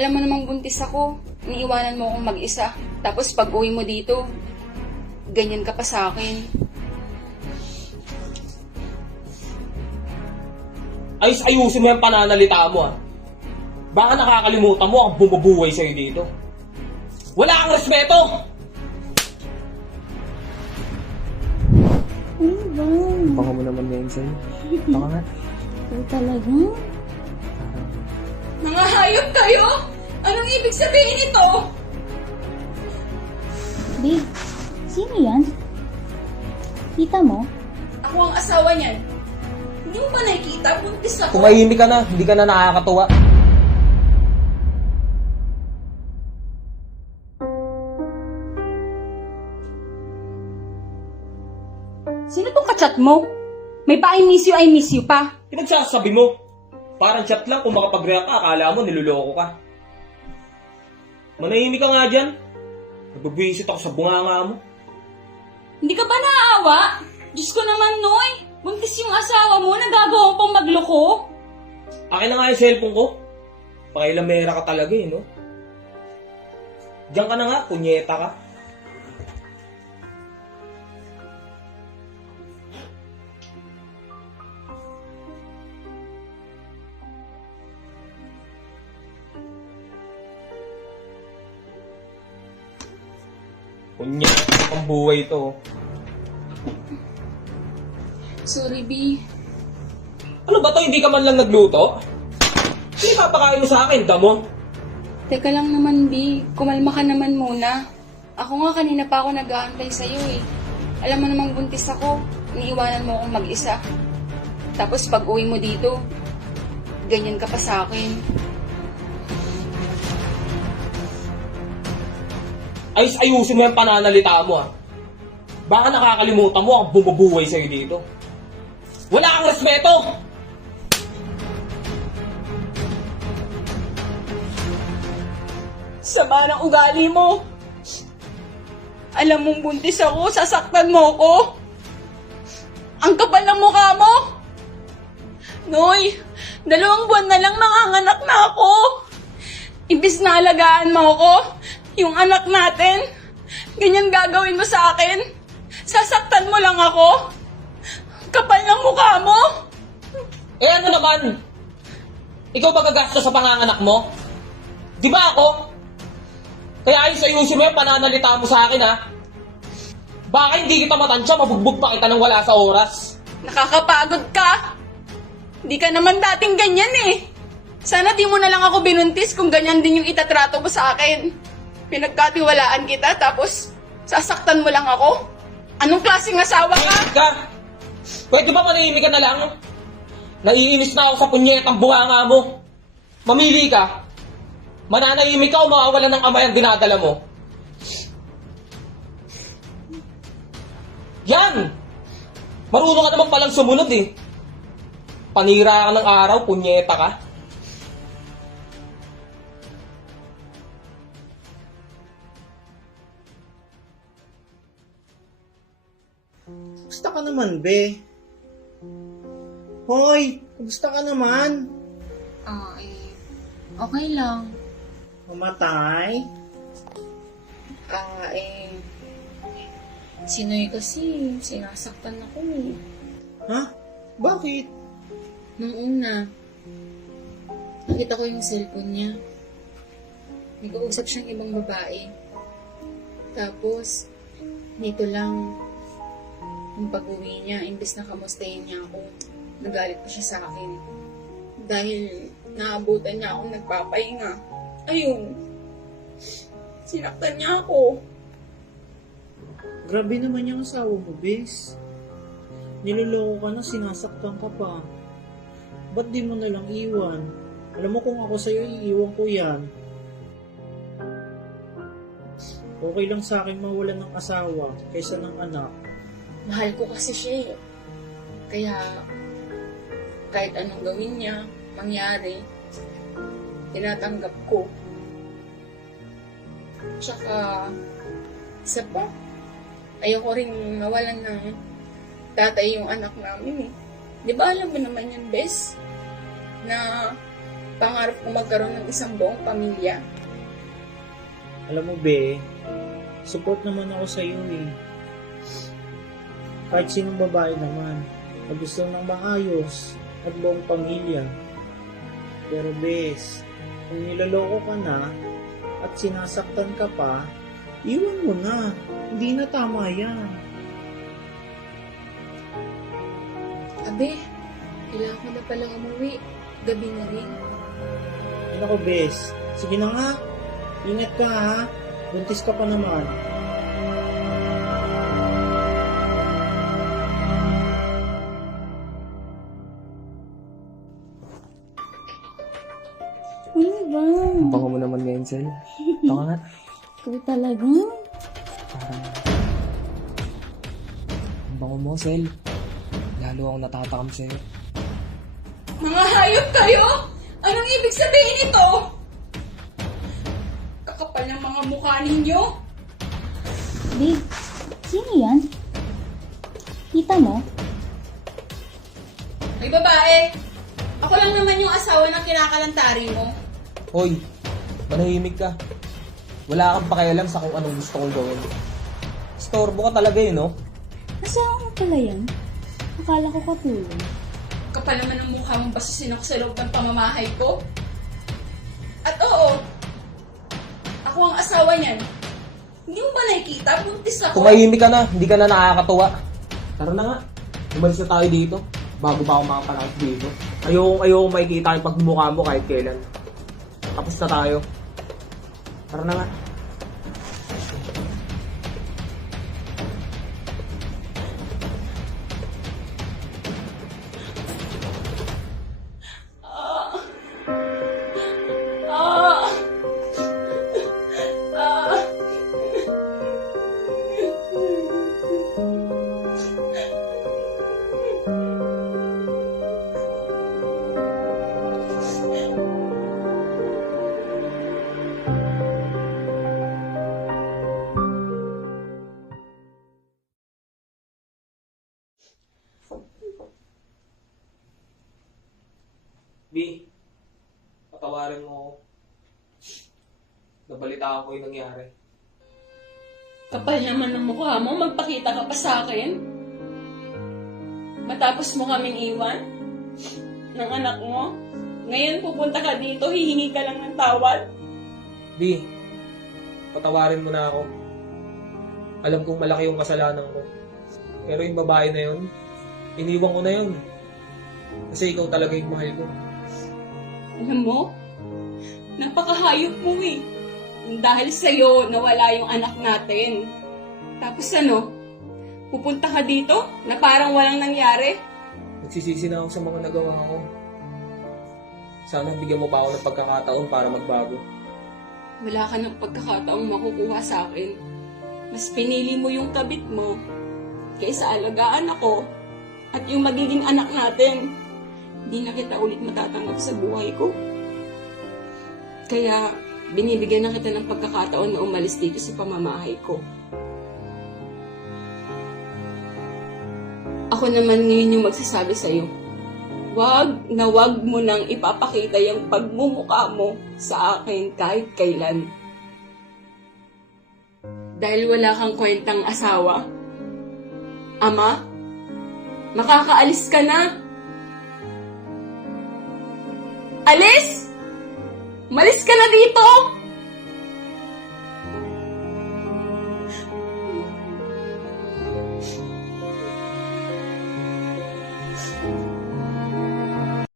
Alam mo namang buntis ako. Iniiwanan mo akong mag-isa. Tapos pag uwi mo dito, ganyan ka pa sa akin. Ayusin mo yung pananalita mo, ah. Baka nakakalimutan mo ang bumubuhay sa'yo dito. Wala kang respeto! Ano ba? Baka mo naman ngayon sa'yo. Baka nga. Ito talaga? Mga hayop kayo! Anong ibig sabihin ito? Babe, sino yan? Kita mo? Ako ang asawa niyan. Hindi mo ba nakikita? Buntis ako. Tumahimik ka na, hindi ka na nakakatuwa. Sino tong kachat mo? May pa I miss you pa. Pinagsasabi mo. Parang chat lang, kung makapag-react ka, akala mo niloloko ka. Manahimik ka nga dyan. Nababwisit ako sa bunganga mo. Hindi ka ba naaawa? Diyos ko naman, Noy. Buntis yung asawa mo, nagagawa pang magloko. Akin na nga yung cellphone ko. Pakilamera ka talaga eh, no? Diyan ka na nga, punyeta ka. Punyeta ang buhay to. Sorry, B. Ano ba to? Hindi ka man lang nagluto? Hindi papakain mo sa akin, damo. Teka lang naman, B. Kumalma ka naman muna. Ako nga kanina pa ako nag-aantay sa'yo eh. Alam mo namang buntis ako. Iniiwanan mo akong mag-isa. Tapos pag uwi mo dito, ganyan ka pa sa akin. Ayusin mo yung pananalita mo, ah. Baka nakakalimutan mo ang bumubuhay sa'yo dito. Wala kang respeto! Sama ng ugali mo. Alam mong buntis ako, sasaktan mo ako. Ang kapal ng mukha mo. Noy, 2 buwan na lang nanganganak na ako. Imbis na alagaan mo ako, yung anak natin, ganyan gagawin mo sa akin. Sasaktan mo lang ako. Kapal ng mukha mo. Eh ano naman? Ikaw ba gagastos sa panganganak mo? Di ba ako? Kaya ayusin mo yung pananalita mo sa akin, ha? Baka hindi kita matansya, mabugbog pa kita nang wala sa oras. Nakakapagod ka. Di ka naman dating ganyan eh. Sana di mo na lang ako binuntis kung ganyan din yung itatrato mo sa akin. Pinagkatiwalaan kita tapos sasaktan mo lang ako. Anong klaseng asawa ka? Manahimik ka! Pwede ba manahimik ka na lang? Naiinis na ako sa punyetang buhanga mo. Mamili ka. Mananahimik ka o mawawala ng amay ang dinadala mo. Yan! Marunong ka naman palang sumunod eh. Panira ka ng araw, punyeta ka. Kumusta ka naman, be? Hoy, kumusta ka naman? Okay lang. Mamatay? Si Noy kasi sinasaktan ako eh. Ha? Bakit? Nung una, nakita ko yung cellphone niya. May kausap siyang ibang babae. Tapos, nito lang, yung pag-uwi niya, imbes na kamustahin niya ako, nagalit pa siya sa akin. Dahil naabutan niya akong nagpapahinga. Ayun, sinaktan niya ako. Grabe naman yung asawa mo, bes. Niloloko ka na, sinasaktan ka pa. Ba't di mo nalang iwan? Alam mo kung ako sa'yo, iiwan ko yan. Okay lang sa akin mawalan ng asawa kaysa ng anak. Mahal ko kasi siya eh. Kaya, kahit anong gawin niya, mangyari, tinatanggap ko. Tsaka, isa pa, ayoko rin mawalan ng tatay yung anak namin eh. Di ba alam mo naman yan, Bes? Na pangarap ko magkaroon ng isang buong pamilya. Alam mo, be, support naman ako sa iyo eh. Kahit sinong babae naman, na gusto ng maayos at buong pamilya. Pero bes, kung niloloko ka na at sinasaktan ka pa, iwan mo na. Hindi na tama yan. Abe, kailangan ko na palang umuwi. Gabi na rin. Ano ko, bes? Sige na nga. Ingat ka ha. Buntis ka pa naman. Ano ba? Ang bango mo naman ngayon, Sel. Baka nga. Ikaw talaga? Parang... Ang bango mo, Sel. Lalo akong natatakam sa'yo. Mga hayop kayo! Anong ibig sabihin nito? Kakapal ng mga mukha ninyo. Babe, sino yan? Kita mo? May babae. Ako lang naman yung asawa ng kinakalantari mo. Hoy, manahimik ka. Wala kang pakialam sa kung anong gusto kong gawin. Storbo ka talaga no? Asawa mo pala yan? Akala ko katulong. Kapal naman ng mukha mong basusin ako sa loob ng pamamahay ko. At oo, ako ang asawa niyan. Hindi mo ba nakikita? Buntis ako. Tumahimik ka na, hindi ka na nakakatuwa. Tara na nga, umalis na tayo dito. Bago ba ako makapalakit dito. Ayokong makikita yung pagmumukha mo kahit kailan. Tapos na tayo. Tara na nga. Ah! Ah! B, patawarin mo ako. Nabalitaan ko yung nangyari. Kapal naman ng mukha mo, magpakita ka pa sa akin. Matapos mo kaming iwan ng anak mo, ngayon pupunta ka dito, hihingi ka lang ng tawad. B, patawarin mo na ako. Alam kong malaki yung kasalanan ko. Pero yung babae na yun, iniwan ko na yun. Kasi ikaw talaga yung mahal ko. Alam mo, napakahayop mo eh. Dahil sa'yo, nawala yung anak natin. Tapos ano, pupunta ka dito na parang walang nangyari? Nagsisisi na ako sa mga nagawa ko. Sana bigyan mo pa ako ng pagkakataon para magbago. Wala ka ng pagkakataong makukuha sa akin. Mas pinili mo yung kabit mo kaysa alagaan ako at yung magiging anak natin. Hindi na kita ulit matatanggap sa buhay ko. Kaya binibigyan na kita ng pagkakataon na umalis dito sa pamamahay ko. Ako naman ngayon yung magsasabi sa'yo, wag na wag mo nang ipapakita yung pagmumukha mo sa akin kahit kailan. Dahil wala kang kwentang asawa. Ama, makakaalis ka na. Alis! Malis ka na dito!